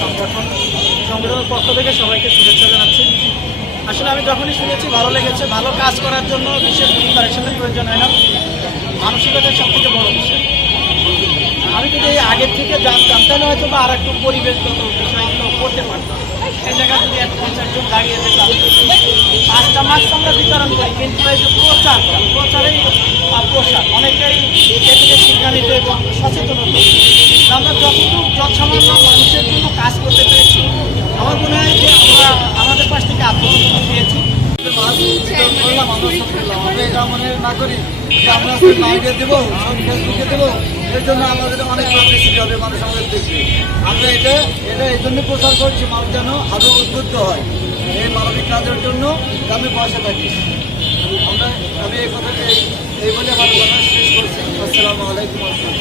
সংগঠন, সংগঠনের পক্ষ থেকে সবাইকে শুভেচ্ছা জানাচ্ছি। আসলে আমি যখনই শুনেছি, ভালো লেগেছে, ভালো কাজ করার জন্য বিশেষ প্রিপারেশনের প্রয়োজন হয় না। মানসিকতার সব থেকে বড় বিষয়। আমি যদি এই আগের থেকে জানতাম, তাহলে হয়তো বা আর একটু পরিবেশগত বিষয়গুলো করতে পারতাম। এই জায়গায় যদি এক পাঁচ চারজন দাঁড়িয়ে যেতাম। পাঁচটা মাস আমরা বিতরণ করি, কিন্তু এই যে প্রচারটা প্রচারেই প্রসার অনেকেই এ থেকে শিক্ষা নিতে এবং সচেতন হতে আমরা যতটুকু যৎসামান্য মানুষের জন্য কাজ করতে পেরেছি আমার মনে হয় যে আমরা আমাদের পাশ থেকে আত্মসমর্পণ দিয়েছি করলাম, আমরা এটা মনে না করি যে আমরা সব দেবো, সব ফেসবুকে দেবো, এর জন্য আমাদের অনেক পাবলিসিটি হবে, মানুষ আমাদের দেখবে। আমরা এটা এটা এই জন্য প্রচার করছি, মানুষ যেন আরও উদ্বুদ্ধ হয়, এই মানবিক কাজের জন্য গ্রামে বসে থাকি। আমরা, আমি এই কথাটা এই- বলে আমার কথা শেষ করছি। আসসালামু আলাইকুম।